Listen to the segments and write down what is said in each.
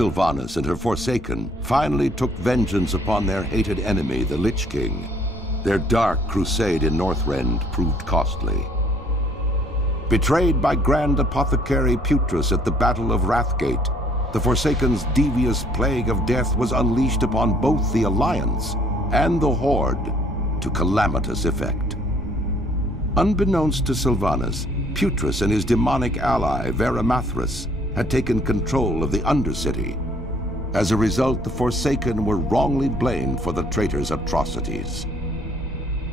Sylvanas and her Forsaken finally took vengeance upon their hated enemy, the Lich King, their dark crusade in Northrend proved costly. Betrayed by Grand Apothecary Putrus at the Battle of Wrathgate, the Forsaken's devious plague of death was unleashed upon both the Alliance and the Horde to calamitous effect. Unbeknownst to Sylvanas, Putrus and his demonic ally, Varimathras, had taken control of the Undercity. As a result, the Forsaken were wrongly blamed for the traitor's atrocities.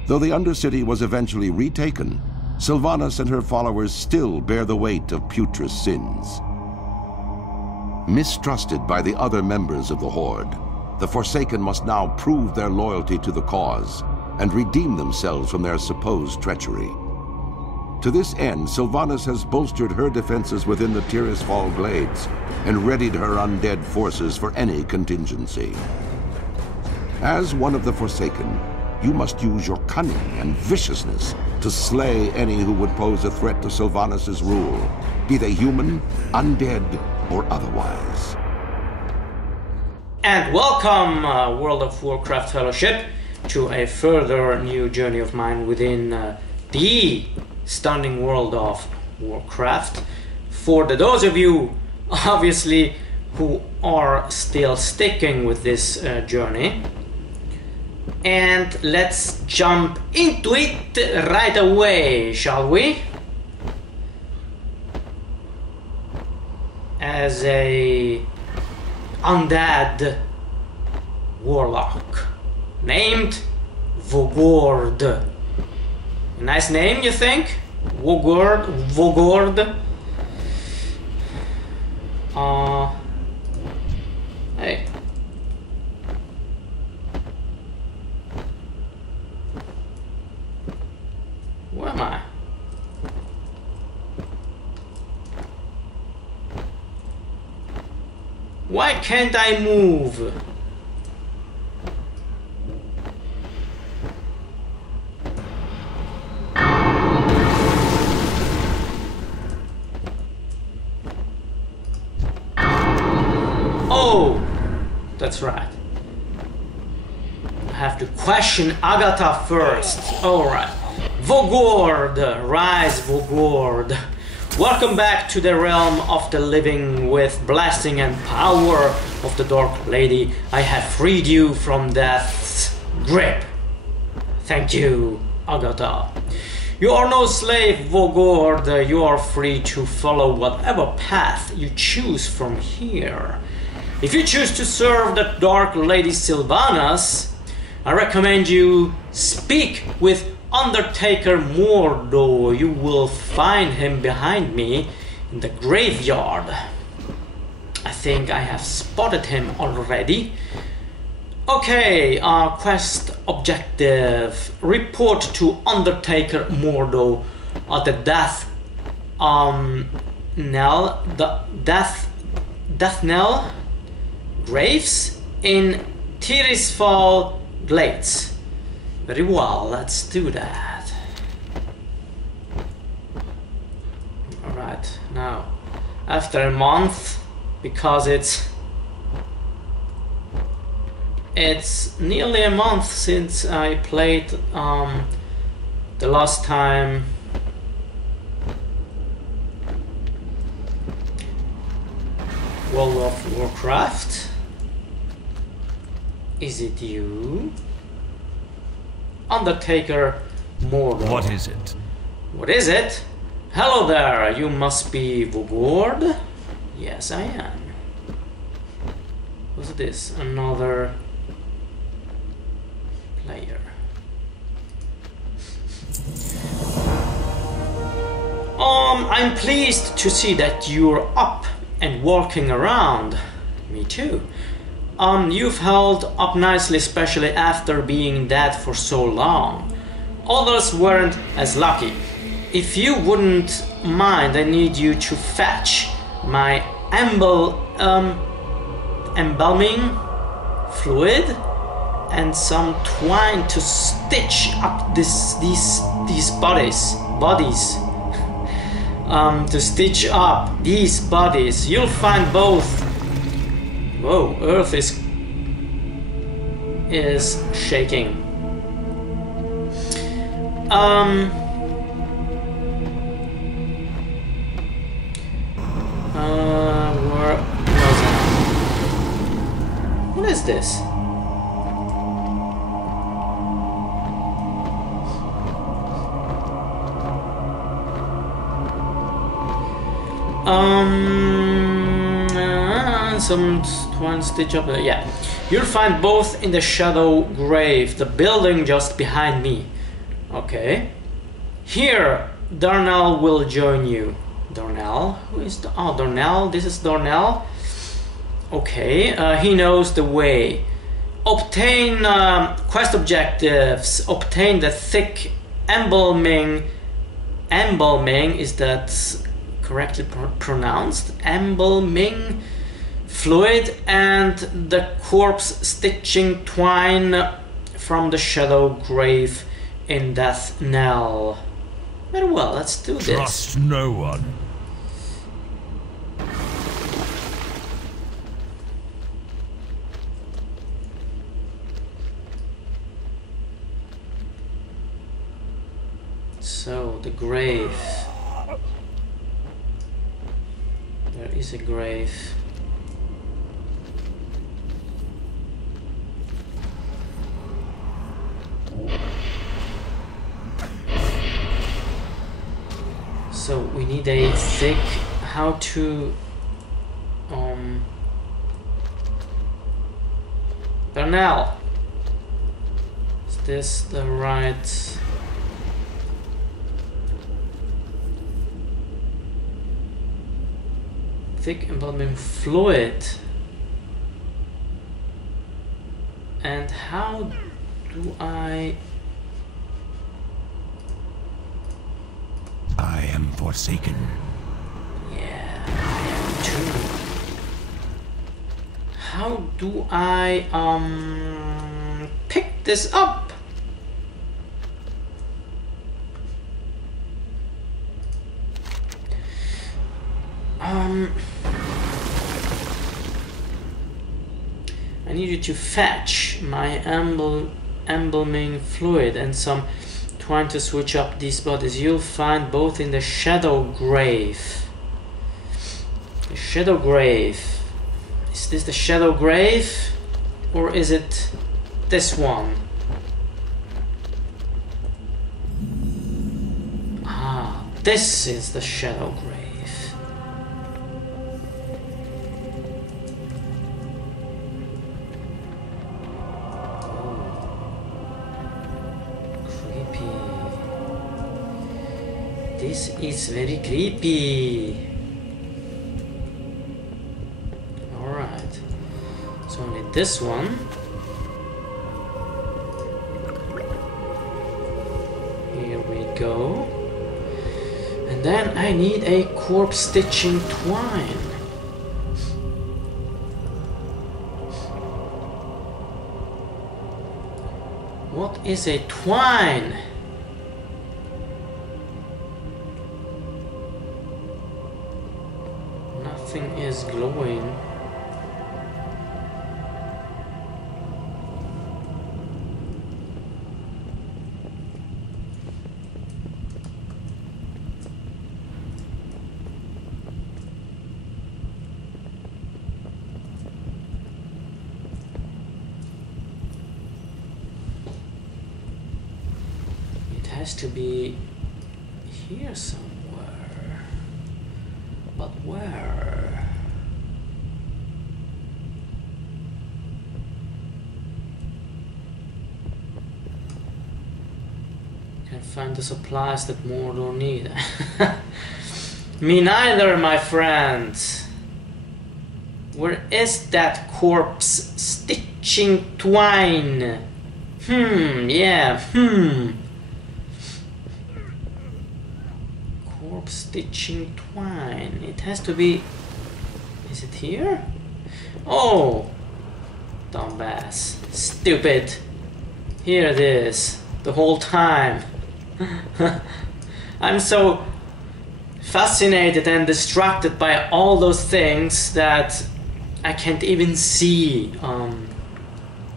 Though the Undercity was eventually retaken, Sylvanas and her followers still bear the weight of Putrus' sins. Mistrusted by the other members of the Horde, the Forsaken must now prove their loyalty to the cause and redeem themselves from their supposed treachery. To this end, Sylvanas has bolstered her defenses within the Tirisfal Glades and readied her undead forces for any contingency. As one of the Forsaken, you must use your cunning and viciousness to slay any who would pose a threat to Sylvanas' rule, be they human, undead, or otherwise. And welcome, World of Warcraft Fellowship, to a further new journey of mine within the stunning world of Warcraft. For those of you, obviously, who are still sticking with this journey. And let's jump into it right away, shall we? As a Undead Warlock named Vogord. A nice name, you think? Vogord. Hey. Where am I? Why can't I move? Oh, that's right. I have to question Agatha first. Alright. Vogord, rise Vogord. Welcome back to the realm of the living with blessing and power of the Dark Lady. I have freed you from death's grip. Thank you, Agatha. You are no slave, Vogord. You are free to follow whatever path you choose from here. If you choose to serve the Dark Lady Sylvanas, I recommend you speak with Undertaker Mordo. You will find him behind me in the graveyard. I think I have spotted him already. Okay, quest objective. Report to Undertaker Mordo at the death knell, the death knell graves in Tirisfal Glades. Very well, let's do that. Alright, now, after a month, because it's nearly a month since I played the last time World of Warcraft. Is it you? Undertaker Mordo. What is it? What is it? Hello there, you must be Vogord? Yes, I am. What's this? Another player. I'm pleased to see that you're up and walking around. Me too. You've held up nicely, especially after being dead for so long. Others weren't as lucky. If you wouldn't mind, I need you to fetch my embalming fluid and some twine to stitch up these bodies. To stitch up these bodies. You'll find both Whoa, Earth is shaking. Where was I? What is this? Some twine stitch up. Yeah, you'll find both in the Shadow Grave, the building just behind me. Okay. Here, Darnell will join you. Darnell? Who is the... Oh, Darnell. This is Darnell. Okay. He knows the way. Obtain quest objectives. Obtain the thick embalming. Embalming, is that correctly pronounced? Embalming fluid and the corpse stitching twine from the Shadow Grave in Death Knell. Very well, let's do this. Trust no one. So, the grave. There is a grave. So we need a thick, how to Darnell, is this the right thick embalming fluid? And how do I am forsaken. Yeah, I am too. How do I pick this up? I need you to fetch my embalming fluid and some twine to switch up these bodies. You'll find both in the Shadow Grave. The Shadow Grave. Is this the Shadow Grave? Or is it this one? Ah, this is the Shadow Grave. This is very creepy. Alright. So only this one. Here we go. And then I need a corpse stitching twine. What is a twine? Nothing is glowing. It has to be here somewhere. But where? Can find the supplies that Mordor need. Me neither, my friend. Where is that corpse stitching twine? Yeah, Corpse stitching twine. It has to be... Is it here? Oh! Dumbass. Stupid. Here it is. The whole time. I'm so fascinated and distracted by all those things that I can't even see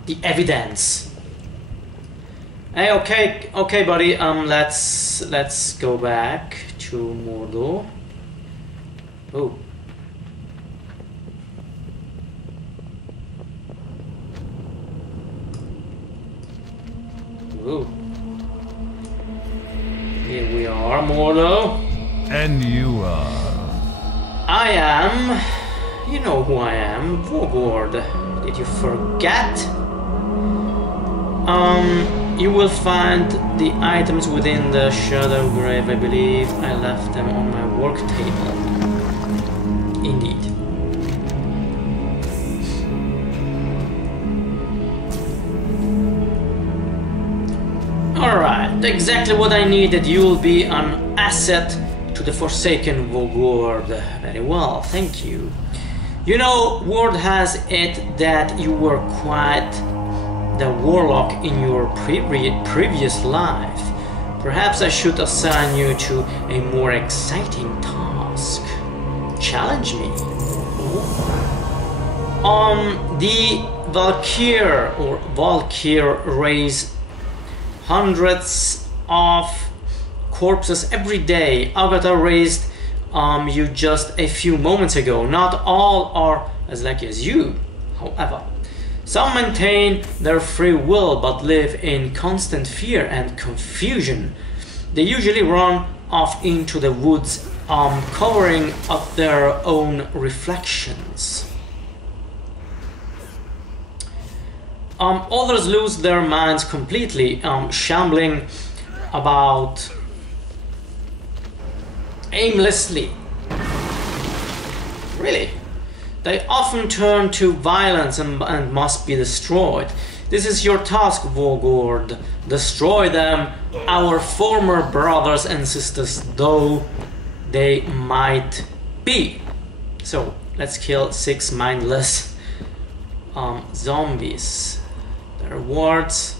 the evidence. Hey, okay, buddy. Let's go back to Mordor. Oh. Oh. Here we are, Mordor. And you are? I am. You know who I am, Vogord. Did you forget? You will find the items within the shadow grave. I believe I left them on my work table. Indeed. Alright, exactly what I needed. You'll be an asset to the Forsaken Vogord. Very well, thank you. You know, word has it that you were quite the warlock in your previous life. Perhaps I should assign you to a more exciting task. Challenge me. The Valkyr raise hundreds of corpses every day. Agatha raised you just a few moments ago. Not all are as lucky as you, however. Some maintain their free will but live in constant fear and confusion. They usually run off into the woods, covering up their own reflections. Others lose their minds completely, shambling about aimlessly. Really? They often turn to violence and must be destroyed. This is your task, Vogord. Destroy them, our former brothers and sisters, though they might be. So, let's kill 6 mindless zombies. The rewards: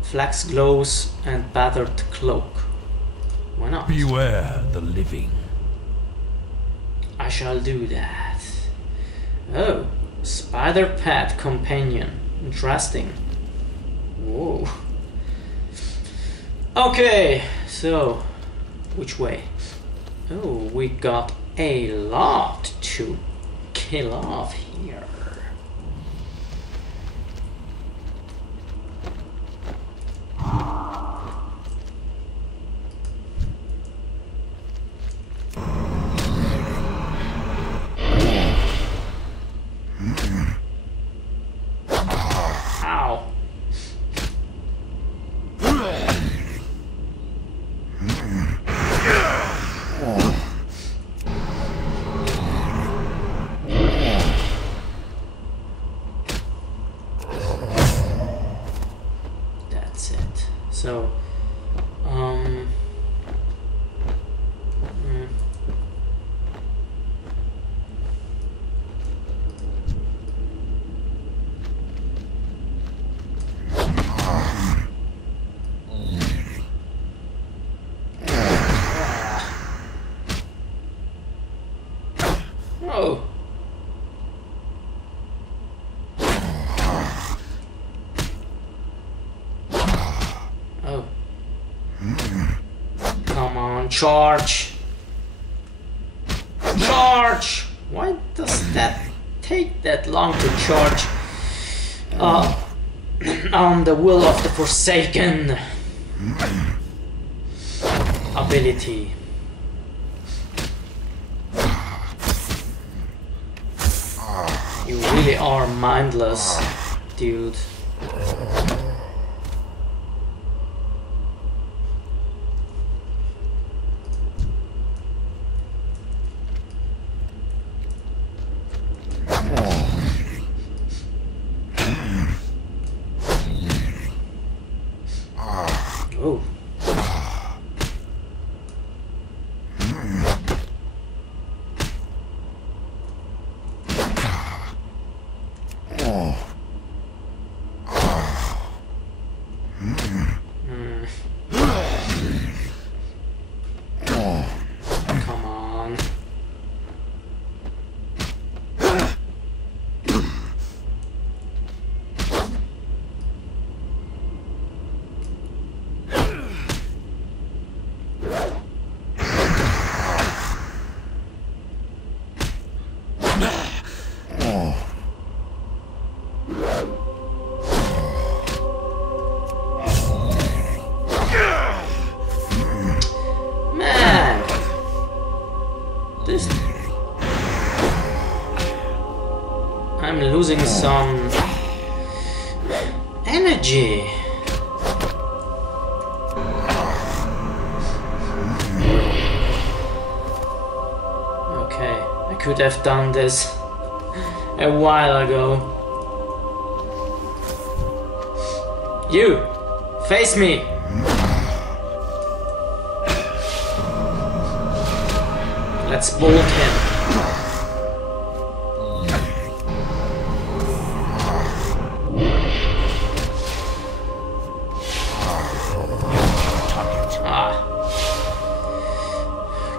flax glows and battered cloak. Why not? Beware the living. I shall do that. Oh, spider pet companion. Interesting. Whoa. Okay, so which way? Oh, we got a lot to kill off here. So, oh. Oh. Come on, charge! Charge! Why does that take that long to charge? On the will of the Forsaken ability. You really are mindless, dude. Oh. Come on. some energy. Okay, I could have done this a while ago. You, face me. Let's bolt him.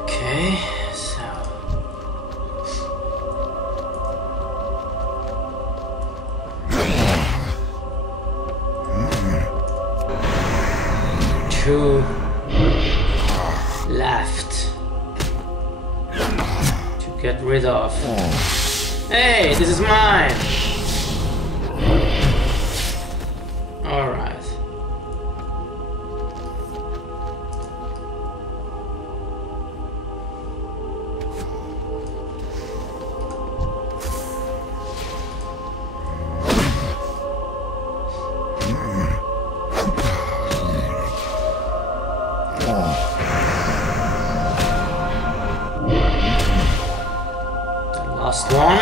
Okay, so 2 left to get rid of. Hey, this is mine. All right. Last one.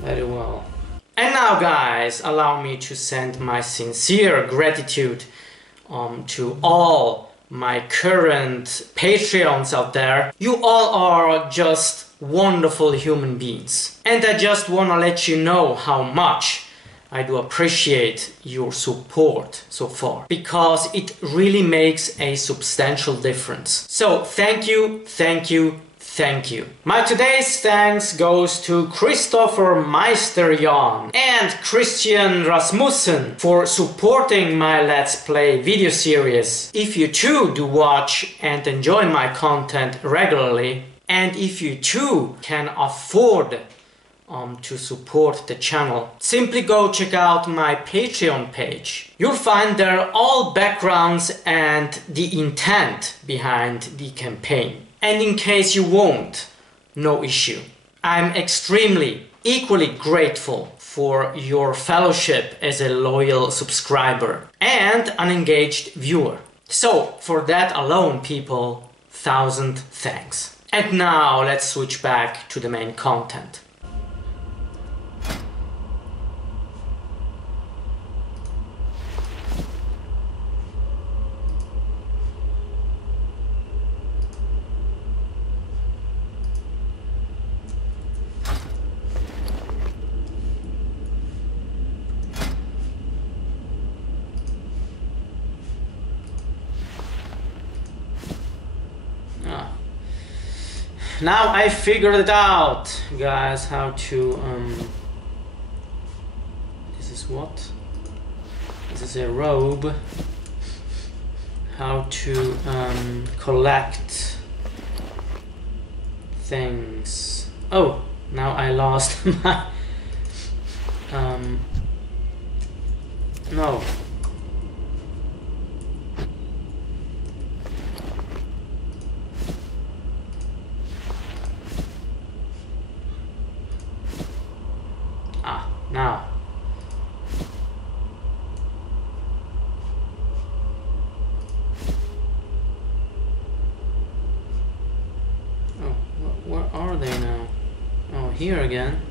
Very well. And now, guys, allow me to send my sincere gratitude to all my current Patreons out there. You all are just wonderful human beings. And I just wanna let you know how much I do appreciate your support so far, because it really makes a substantial difference. So thank you, thank you, thank you. My today's thanks goes to Christopher Meisterjan and Christian Rasmussen for supporting my Let's Play video series. If you too do watch and enjoy my content regularly, and if you too can afford to support the channel, simply go check out my Patreon page. You'll find there all backgrounds and the intent behind the campaign. And in case you won't, no issue. I'm extremely, equally grateful for your fellowship as a loyal subscriber and an engaged viewer. So, for that alone, people, 1000 thanks. And now let's switch back to the main content. Now I figured it out, guys, how to, this is what? This is a robe. How to, collect things. Oh, now I lost my, no. Now, oh, where are they now? Oh, here again.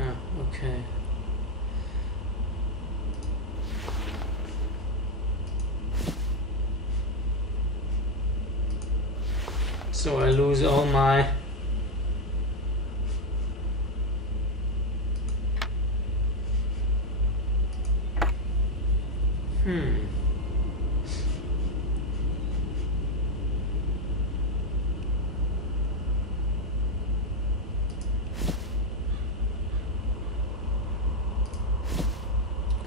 Oh, okay. So I lose all my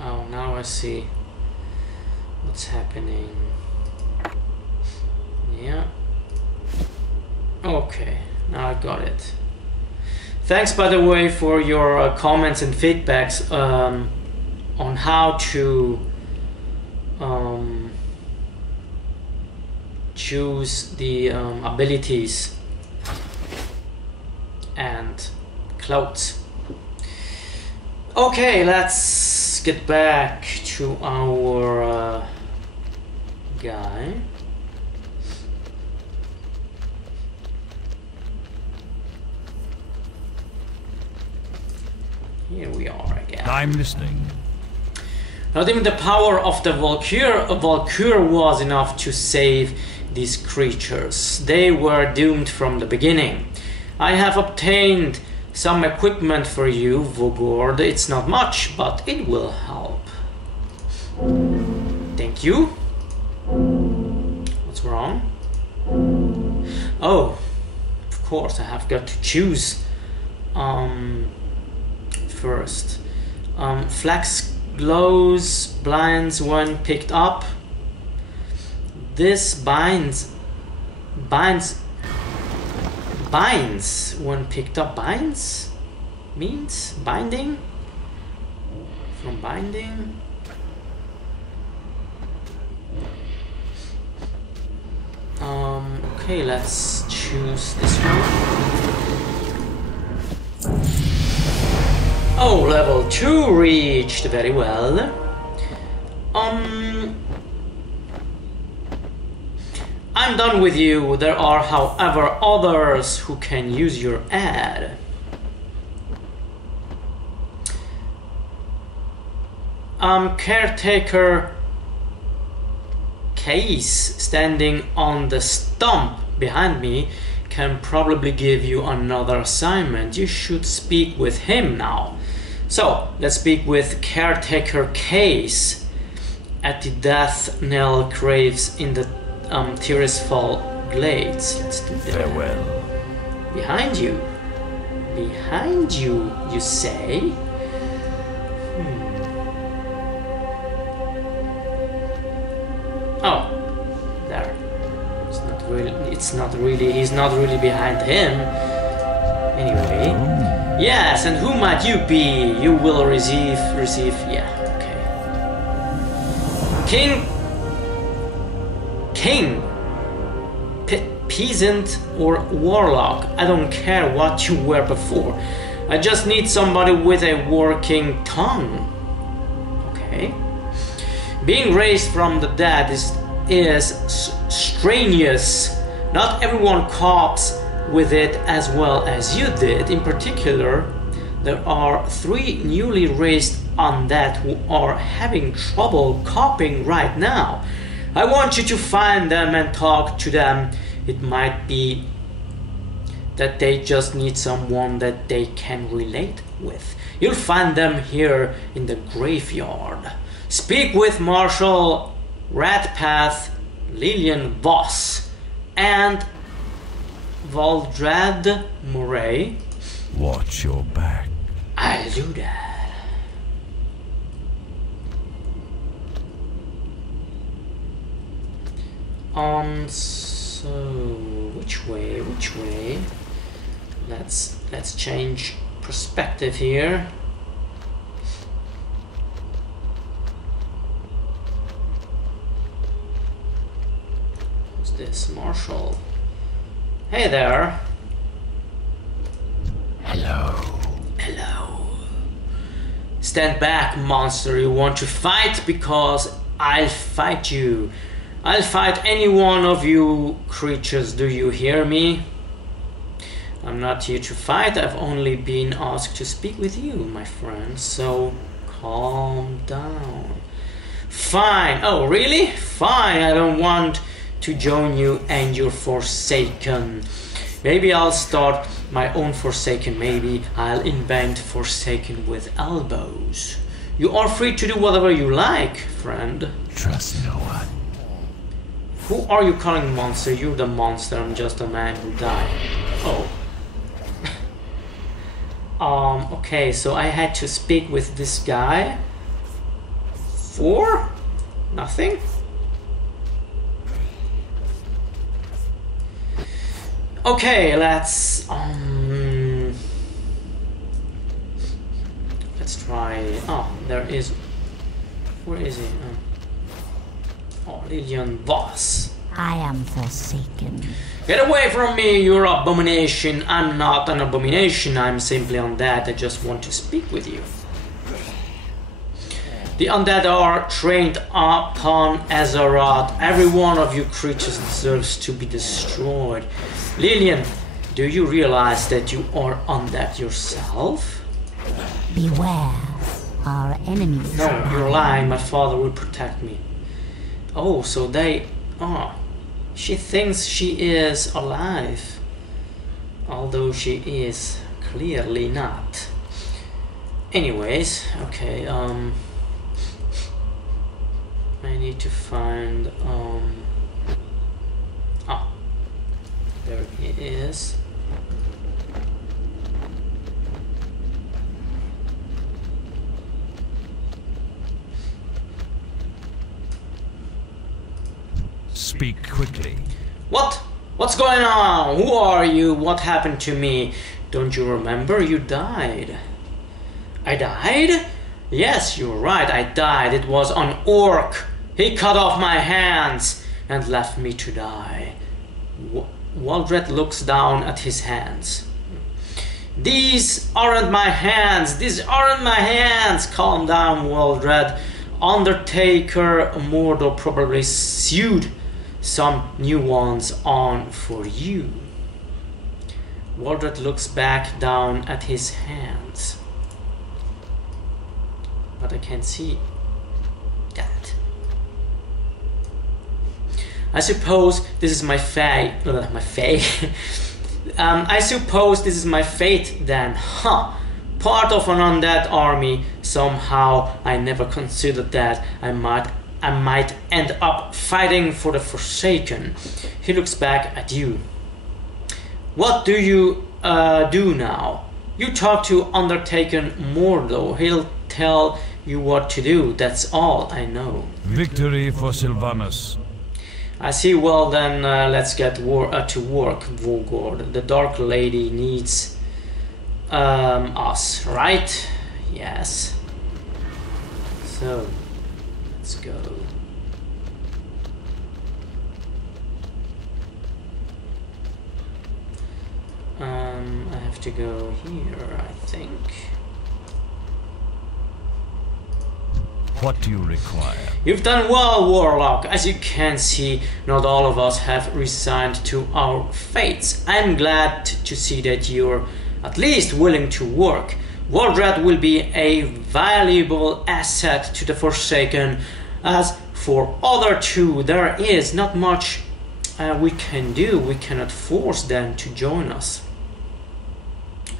Oh, now I see. The What's happening? Yeah. Okay, now I got it. Thanks, by the way, for your comments and feedbacks on how to choose the abilities and clothes. Okay, let's get back to our guy. Here we are again. I'm listening. Not even the power of the Valkyr was enough to save these creatures. They were doomed from the beginning. I have obtained some equipment for you, Vogord. It's not much, but it will help. Thank you. What's wrong? Oh, of course, I have got to choose first. Flax glows, blinds when picked up. This binds when picked up. Binds means binding, from binding. Okay, let's choose this one. Oh, level 2 reached, very well. I'm done with you. There are, however, others who can use your ad. Caretaker Case, standing on the stump behind me, can probably give you another assignment. You should speak with him now. So, let's speak with Caretaker Case at the Death Knell Graves in the Tirisfal Glades. Let's do that. Farewell. Behind you. Behind you, you say? Oh, there. It's not really, he's not really behind him. Anyway. Yes, and who might you be? You will receive, yeah, okay. King, peasant or warlock, I don't care what you were before. I just need somebody with a working tongue. Okay. Being raised from the dead is strenuous. Not everyone copes with it as well as you did. In particular, there are 3 newly raised undead who are having trouble coping right now. I want you to find them and talk to them. It might be that they just need someone that they can relate with. You'll find them here in the graveyard. Speak with Marshal Ratpath, Lillian Voss, and Valdrad Murray. Watch your back. I'll do that. So which way? Let's change perspective here. Who's this? Marshall. Hey there. Hello. Hello. Stand back, monster. You want to fight? Because I'll fight you. I'll fight any one of you creatures, do you hear me? I'm not here to fight, I've only been asked to speak with you, my friend, so calm down. Fine, oh really? Fine, I don't want to join you and your Forsaken. Maybe I'll start my own Forsaken, maybe I'll invent Forsaken with elbows. You are free to do whatever you like, friend. Trust no one. Who are you calling monster? You're the monster, I'm just a man who died. Oh. Okay, so I had to speak with this guy for nothing? Okay, let's try. Oh, there is. Where is he? Oh, Lillian boss. I am forsaken. Get away from me, you're an abomination. I'm not an abomination, I'm simply undead. I just want to speak with you. The undead are trained upon Azeroth. Every one of you creatures deserves to be destroyed. Lillian, do you realize that you are undead yourself? Beware, our enemies. No, you're lying. My father will protect me. Oh, so they... Oh, she thinks she is alive. Although she is clearly not. Anyways, okay, I need to find, oh, there he is. Speak quickly. What? What's going on? Who are you? What happened to me? Don't you remember? You died. I died? Yes, you're right, I died. It was an orc. He cut off my hands and left me to die. Waldred looks down at his hands. These aren't my hands. These aren't my hands. Calm down, Waldred. Undertaker Mordor probably sewed some new ones on for you. Waldred looks back down at his hands. But I can't see that. I suppose this is my fate. I suppose this is my fate then. Huh. Part of an undead army. Somehow I never considered that I might end up fighting for the Forsaken. He looks back at you. What do you do now? You talk to Undertaker Mordor. He'll tell you what to do. That's all I know. Victory for Sylvanas. I see. Well then, let's get to work, Vogord. The Dark Lady needs us, right? Yes. So, let's go. I have to go here, I think. What do you require? You've done well, Warlock. As you can see, not all of us have resigned to our fates. I'm glad to see that you're at least willing to work. Waldred will be a valuable asset to the Forsaken. As for other two, there is not much we can do. We cannot force them to join us.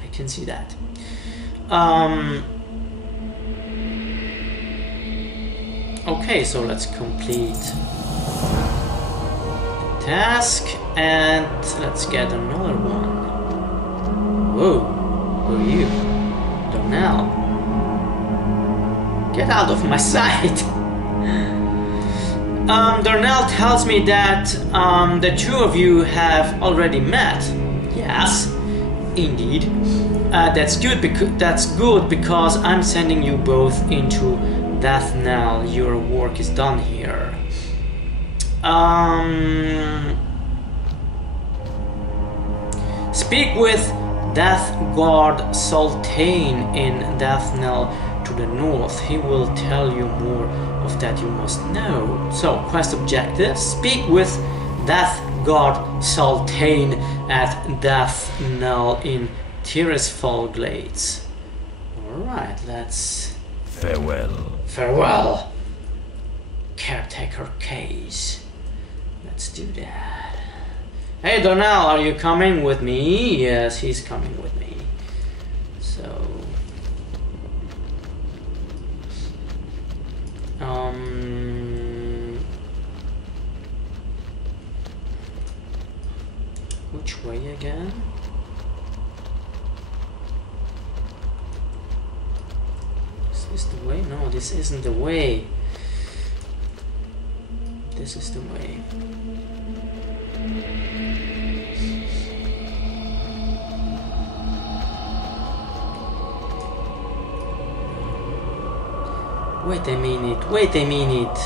I can see that. Okay, so let's complete the task and let's get another one. Whoa, who are you? Donnell. Get out of my sight! Donnell tells me that the two of you have already met. Yes, indeed. That's good because I'm sending you both into Death Knell. Your work is done here. Speak with Death Guard Sultane in Death Knell to the north. He will tell you more of that you must know. So, quest objective: speak with Death Guard Sultane at Death Knell in Tirisfal Glades. Alright, let's... Farewell. Farewell, Caretaker Case. Let's do that. Hey Donnell, are you coming with me? Yes, he's coming with me. So... which way again? Is this the way? No, this isn't the way. This is the way. Wait a minute, wait a minute.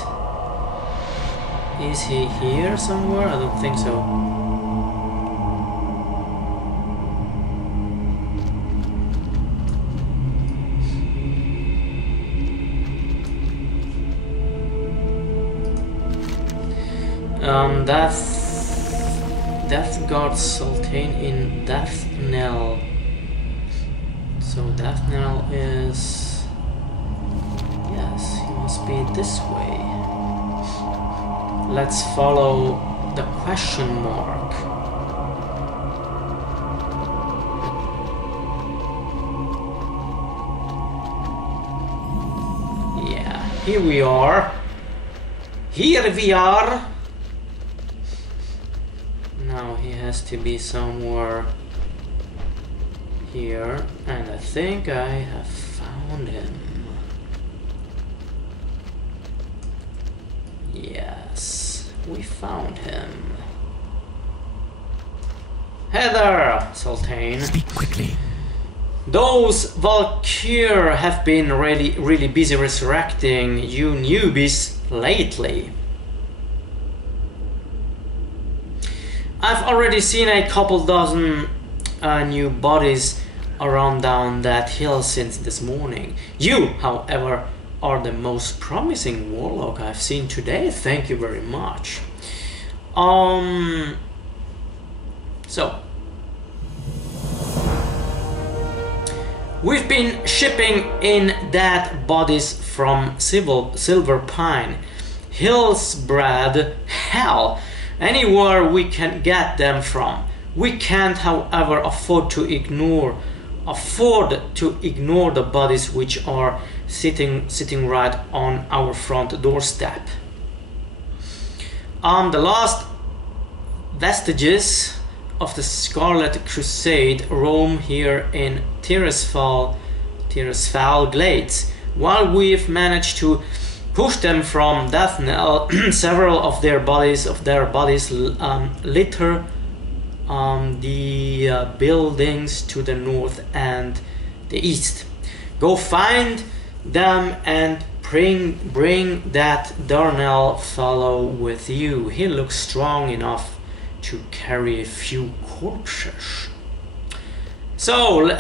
Is he here somewhere? I don't think so. Death Guard Sultan in Death Knell. So Death Knell is... yes, he must be this way. Let's follow the question mark. Yeah, here we are. Here we are. Now he has to be somewhere here, and I think I have found him. Yes, we found him. Hey there, Sultan. Speak quickly. Those Valkyr have been really busy resurrecting you newbies lately. I've already seen a couple dozen new bodies around down that hill since this morning. You, however, are the most promising warlock I've seen today. Thank you very much. So we've been shipping in dead bodies from Silver Pine, Hillsbrad, hell, anywhere we can get them from. We can't, however, afford to ignore the bodies which are sitting right on our front doorstep. The last vestiges of the Scarlet Crusade roam here in Tirisfal Glades. While we've managed to push them from Death Knell, several of their bodies litter the buildings to the north and the east. Go find them and bring that Darnell fellow with you. He looks strong enough to carry a few corpses. So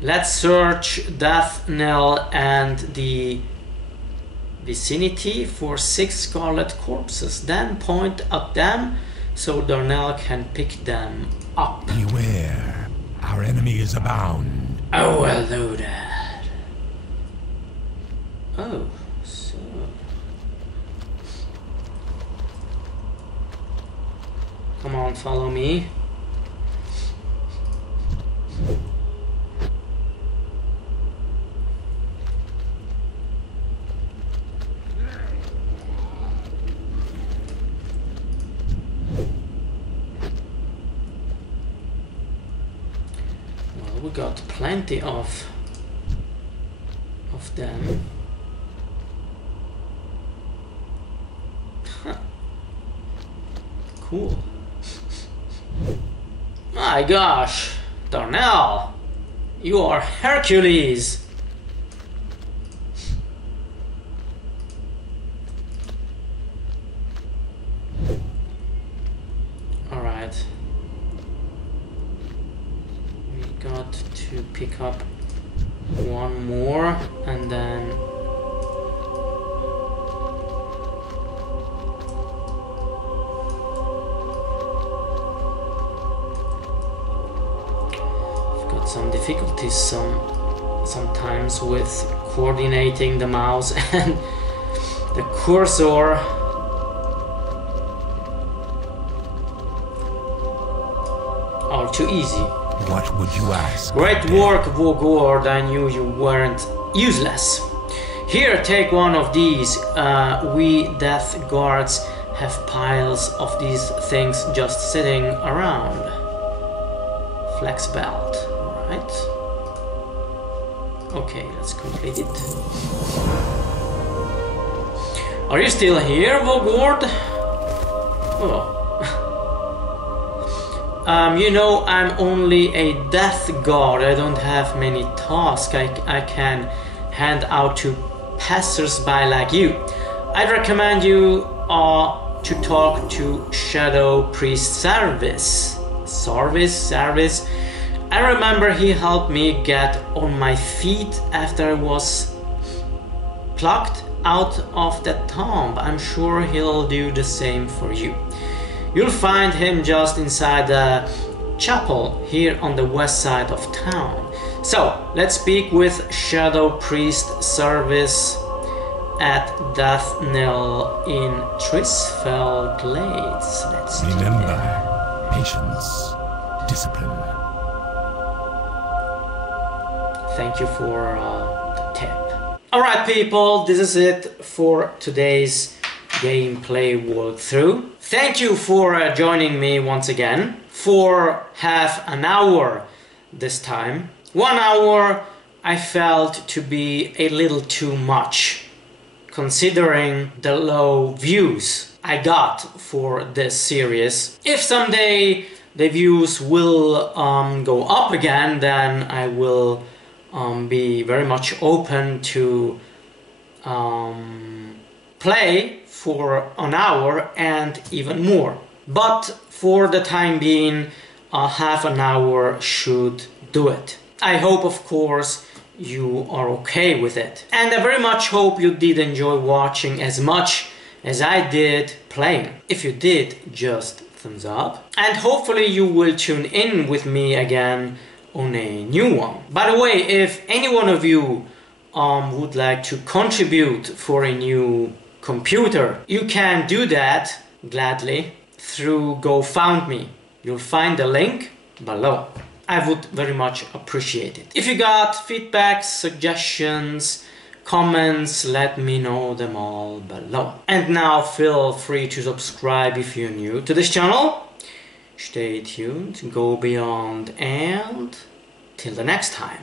let's search Death Knell and the vicinity for 6 scarlet corpses, then point at them so Darnell can pick them up. Beware, our enemy is abound. Oh, hello, Dad. Oh, so... come on, follow me. We got plenty of them. Huh. Cool. My gosh, Darnell, you are Hercules. All right. Got to pick up one more and then I've got some difficulties sometimes with coordinating the mouse and the cursor. All too easy. What would you ask? Great work, Vogord. I knew you weren't useless. Here, take one of these. We Death Guards have piles of these things just sitting around. Flex belt, right? Okay, let's complete it. Are you still here, Vogord? Oh. You know, I'm only a death guard. I don't have many tasks I can hand out to passers-by like you. I'd recommend you to talk to Shadow Priest Service. I remember he helped me get on my feet after I was plucked out of that tomb. I'm sure he'll do the same for you. You'll find him just inside the chapel here on the west side of town. So let's speak with Shadow Priest Service at Death Knell in Trisfell Glades. Let's Remember, patience, discipline. Thank you for the tip. Alright people, this is it for today's gameplay walkthrough. Thank you for joining me once again for half an hour this time. 1 hour I felt to be a little too much, considering the low views I got for this series. If someday the views will go up again, then I will be very much open to play for an hour and even more. But for the time being, half an hour should do it. I hope, of course, you are okay with it. And I very much hope you did enjoy watching as much as I did playing. If you did, just thumbs up. And hopefully you will tune in with me again on a new one. By the way, if any one of you would like to contribute for a new computer, you can do that gladly through GoFundMe. You'll find the link below. I would very much appreciate it. If you got feedback, suggestions, comments, let me know them all below. And now feel free to subscribe if you're new to this channel. Stay tuned, go beyond, and till the next time.